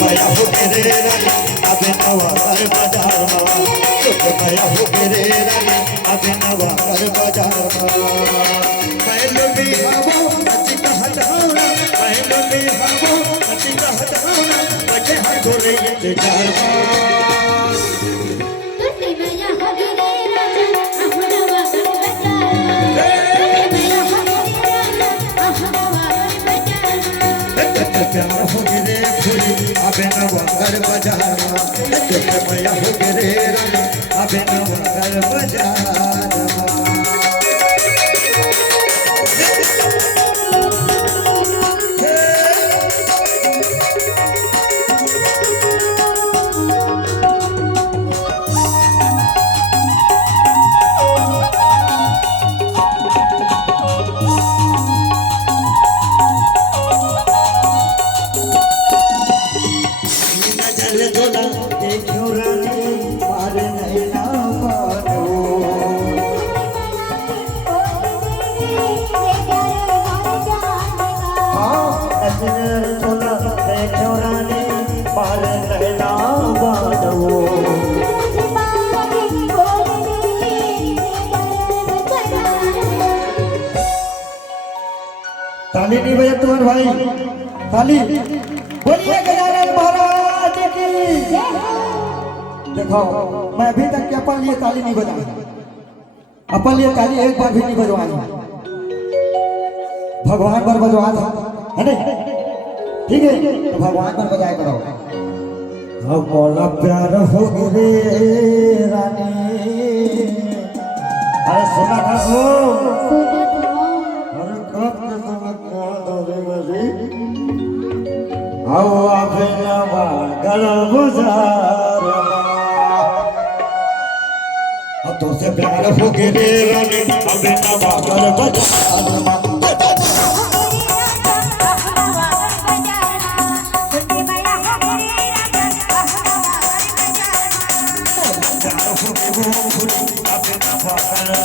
माया हो रे रानी अबे नवागर बाजार में माया हो रे रानी अबे नवागर बाजार में पहले भी हवो अच्छी कहत होना पहले भी हवो अच्छी कहत होना बजे हर गोरे इंतजार प्यार हो गिरे फूली अबे नवागर बाजार माया हो गिरे रानी अबे नवागर बाजार ताली नहीं बजा तुम्हारे भाई ताली बोलिए गजानन महाराज की देखो मैं अभी तक अपन लिए ताली नहीं बजाया अपन लिए ताली एक बार भी नहीं बजवाई भगवान पर बजवा था है नहीं ठीक है तो भगवान पर बजाया करो अब मौला प्यार हो रे रानी अरे सुना था वो अरे कब के आओ अबे नवागर बाजार अब तो से प्यार हो रे रानी अबे नवागर बाजार अबे नवागर